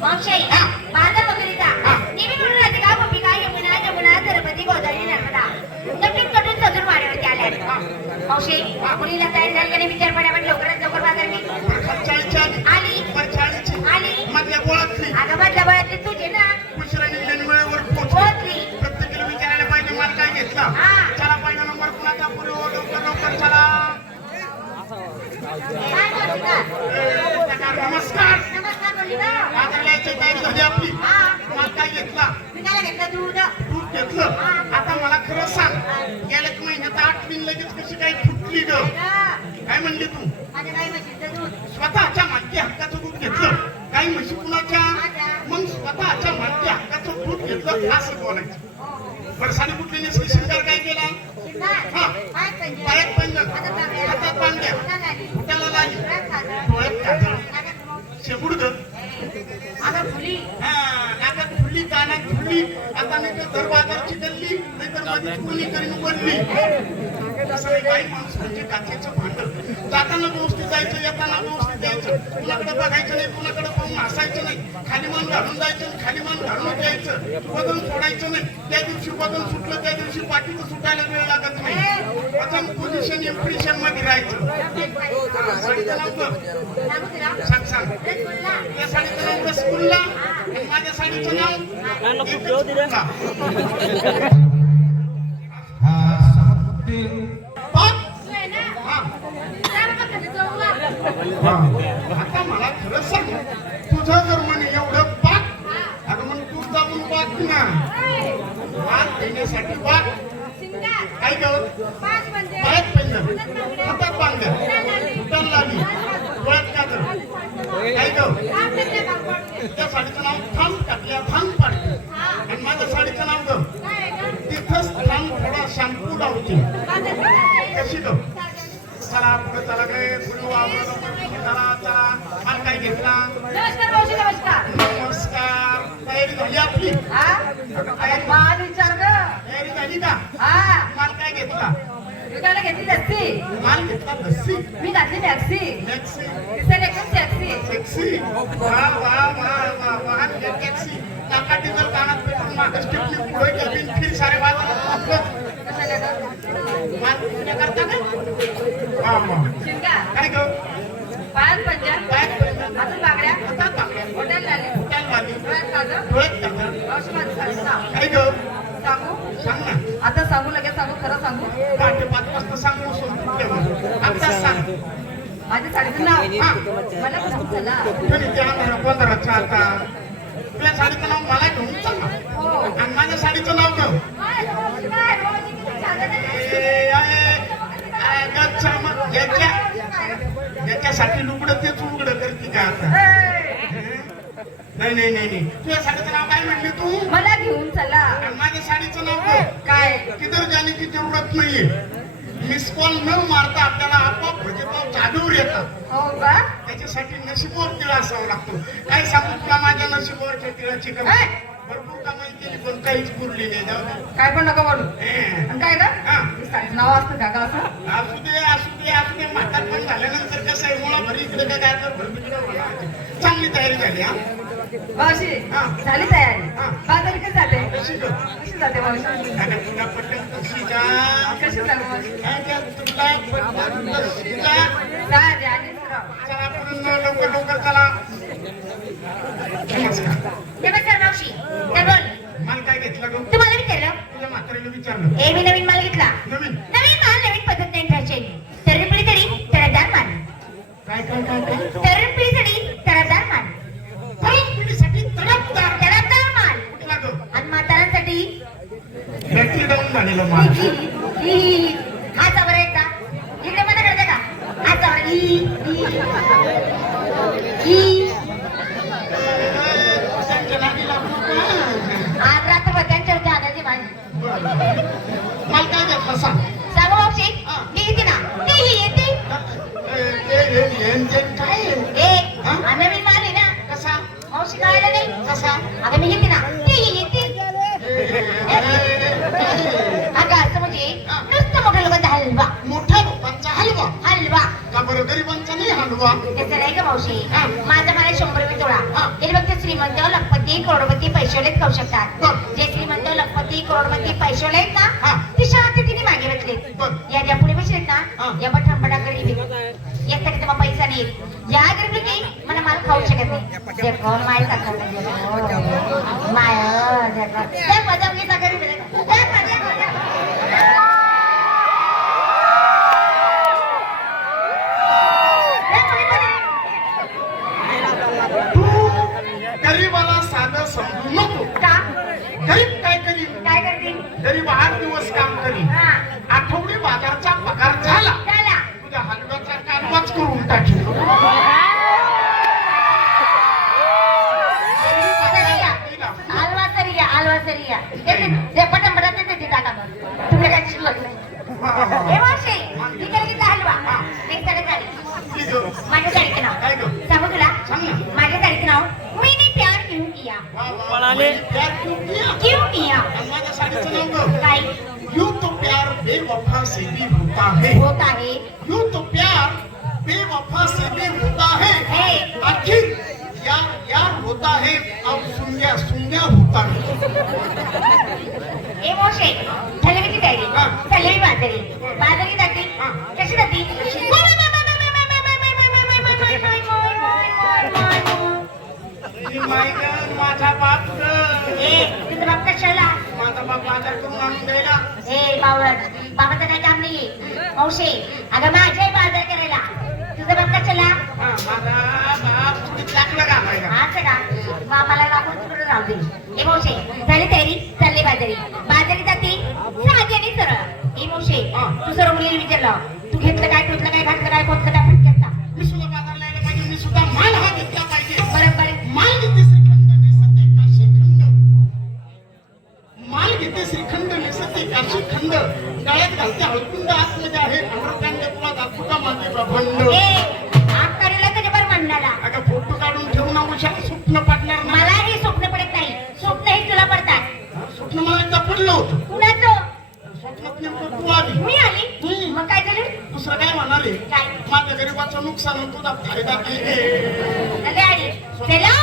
मावशी माझा वगैरेचा नेहमी म्हणून राहते का गोपिका यमुना जमुना सरस्वती गोदावरी नर्मदा नटून कटून सजून वाड्यावरती आल्या मावशी मुलीला तयार झाली आणि विचार पडावा लवकरात लवकर बाजार मी आली मधल्या गोळातली अगं मधल्या बळातली तुझे ना पुष्कराने वेळेवर पोहोचली प्रत्येकाला विचारायला पाहिजे माल काय घेतला चला पहिला नंबर कुणाचा पुढे लवकर लवकर चला नमस्कार आदरण्याची तयारी झाली आपली माल काय घेतला दूध घेतलं आता मला खरं सांग गेल्या महिन्यात 8 दिन लगेच कशी काय फुटली ग काय म्हणली तू स्वतःच्या मालकी हक्काचं दूध घेतलं काही म्हशी कुणाच्या मग स्वतःच्या मालकी हक्काचं दूध घेतलं असं बोलायचं वर्षाने कुठली नेसली शिंगार काय केला पायात पंजन हातात बांधल्या हाताला लाली डोळ्यात काजळ शेपूड ग अगं फुली नाकात फुली कानात फुली आता नाही तर दरबाजारची गल्ली नाहीतर मध्ये कोणी करीन बनली असं काही माणूस म्हणजे काचेचं भांड जाताना व्यवस्थित जायचं येताना व्यवस्थित जायचं कुणाकडे बघायचं नाही कुणाकडे पाहून हसायचं नाही खाली मान घालून जायचं खाली मान घालून द्यायचं वजन सोडायचं नाही त्या दिवशी वजन सुटलं त्या दिवशी पाठीवर सुटायला वेळ लागत नाही वजन पोझिशन इम्प्रेशन मध्ये राहायचं साडीचं नाव सांग सांग त्या साडीचं नाव रसगुल्ला माझ्या साडीचं नाव आता मला खरं सांग तुझं जर म्हणे एवढं पाक अगं मग तू जाऊन पाक ना वाद देण्यासाठी वाद काय ग पायात पंजन हातात बांधल्या फुटायला लागली डोळ्यात काजळ काय ग त्या साडीचं नाव थांब टाकल्या थांब पाडली आणि माझ्या साडीचं नाव ग तिथंच थांब थोडा शॅम्पू लावते कशी ग चला पुढे चला काय पुढे चला चला माल काय घेतला नमस्कार मावशी नमस्कार नमस्कार तयारी झाली आपली माल विचार ग तयारी झाली का माल काय घेतला विकायला घेतली लस्सी माल घेतला लस्सी मी घातली टॅक्सी टॅक्सी दिसेल एकदम टॅक्सी टॅक्सी वा वा वा वा वा टॅक्सी नाका डिझेल कानात पेटून मागं स्टेपनी पुढे कॅबिन फिर सारे बाजारात माल पुण्या करता का शिंगा काय ग पायात पंजन हातात बांगड्या हॉटेल लाली डोळ्यात काजळ मावशी माझी साडी सांग काय ग सांगू सांग ना आता सांगू लगेच सांगू खरं सांगू पहाटे 5 वाजता सांगू सोडून आत्ताच सांग माझ्या साडीचं नाव मला सांगू चला तुम्ही त्या 15च्या आता तुझ्या साडीचं नाव मला घेऊन चल ना आणि माझ्या साडीचं नाव ग ज्याच्यासाठी लुगडं तेच उघडं करते का आता नाही नाही नाही नाही तुझ्या साडीचं नाव काय म्हणली तू मला घेऊन चला आणि माझ्या साडीचं नाव काय किधर जाने की जरूरत नाहीये मिस कॉल न मारता आपल्याला आपोआप म्हणजे तो जादूवर येतात हो का त्याच्यासाठी नशिबवर तिळा असावा लागतो काय सांगू तुला माझ्या नशिबवरच्या तिळाची कमाई भरपूर कमाई केली पण काहीच पुरली नाही जाऊ काय पण नका बोलू आणि काय का साडीचं नाव असतं का असं असू दे असू दे असू दे म्हातार पण झाल्यानंतर कसं आहे मुला भरी इकडे काय तर चांगली तयारी झाली हा मावशी झाली तयारी बाजारी कशी जाते कशी जाते मावशी तुला पटकन कशी जा कशी जाते मावशी तुला पटकन कशी जा चला लवकर लवकर चला नमस्कार मावशी काय बोल माल काय घेतला ग तुम्हाला विचारलं तुझ्या म्हातारीला विचारलं मी नवीन माल घेतला नवीन माल नवीन पद्धत नाही फॅशन तरुण पिढीसाठी तडफदार माल काय काय काय काय तरुण पिढीसाठी तडफदार माल तरुण पिढीसाठी तडफदार माल कुठला ग आणि म्हातारांसाठी बॅटरी डाऊन झालेलं माल हातावर एकदा इकडे मला कळतं का हातावर आज रात्रभर त्यांच्यावरती आणायची माझी माल काय घेतला सांग सांगू मावशी मी येते ना ती येते काय नवीन माल आहे ना कसा मावशी कळायला नाही कसा अगं मी येते ना ती येते अगं असं म्हणजे नुसतं मोठ्या लोकांचा हलवा मोठ्या लोकांचा हलवा हलवा का बरं गरिबांचा नाही हलवा? त्याचं नाही का मावशी हा. माझा मला 100 रुपये तोळा हा. हे बघ ते श्रीमंत लखपती करोडपती पैशालेच खाऊ शकतात बरं. जे श्रीमंत लखपती करोडपती पैशाले आहेत हा. ना ते शांत तिने मागे बसले बरं. या ज्या पुढे बसलेत हा. ना या बठणपणा गरीब एक तरी तुम्हाला पैसा नाही या गरीब नाही मला माल खाऊ शकत नाही जे कोण माय टाकत माय त्या पदवीचा गरीब आहे. त्या पदवीचा- तू गरीबाला साधं समजू नको. का गरीब काय करील? काय करतील गरीब 8 दिवस काम करील, हा आठवडी बाजारचा पगार झाला चला तुझ्या हलव्याचा कारवाच करून टाकेल. हलवा तरी या हलवा तरी या ते पटंबरा ते टाका मग तुला काय शिल्लक नाही हे मावशी इकडे किती हलवा एक साडे साडी माझ्या साडीचं नाव काय गं? सांगू तुला सांग ना. माझ्या साडीचं नाव मैंने प्यार क्यों किया प्यार क्यों किया? क्यों किया आणि माझ्या साडीचं नाव गं. काय यूं तो प्यार बेवफा से भी होता है. होत आहे यूं तो प्यार बेवफा से भी होता है. हे आखिर यार यार होता है, अब सुन्या सुन्या होता है. ए मोशे झाली किती तयारी हा. चालली मी बाजारी जाते हा. कशी जाते ही माय गं, माझा बाप गं. ए तुझा बाप कशाला माझा बाप बाजार करून आणून द्यायला. ए बावळट बाबाचं काही काम नाहीये मावशे अगं माझ्याही बाजार करायला तुझा बाप कशाला हा, माझा बाप थोडी चाकलं घालायला. असं का बापाला लागून तिकडे राहू दे ए मावशे झाली तयारी चालली बाजारी जाते साधी आणि सरळ ए मावशे तू सर्व मुलीला विचारलं तू घेतलं काय घातलं काय कोणतं काय फटक्याचा मी सुद्धा बाजारला यायला पाहिजे, मी सुद्धा माल हा घेतला पाहिजे. बरोबर माल घेते श्रीखंड नेसते काशीखंड. माल घेते श्रीखंड नेसते काशीखंड. गळ्यात घालते हळकुंड, आतमध्ये आहे अमृतांड तुला दाखवता माझे प्रबंध. ए आप काढला तुझ्या बरं म्हणणारा अगं फोटो काढून ठेवून उशाला स्वप्न पडणार नाही. मलाही स्वप्न पडत नाही स्वप्न हे तुला पडतात स्वप्न मला एकदा पडलं होतं. कुणाचं स्वप्नात नेमकं तू आली. मी आली मग काय झालं दुसरं काय म्हणाले? काय माझ्या गरीबाचं नुकसान तुझा फायदा केले. आली चला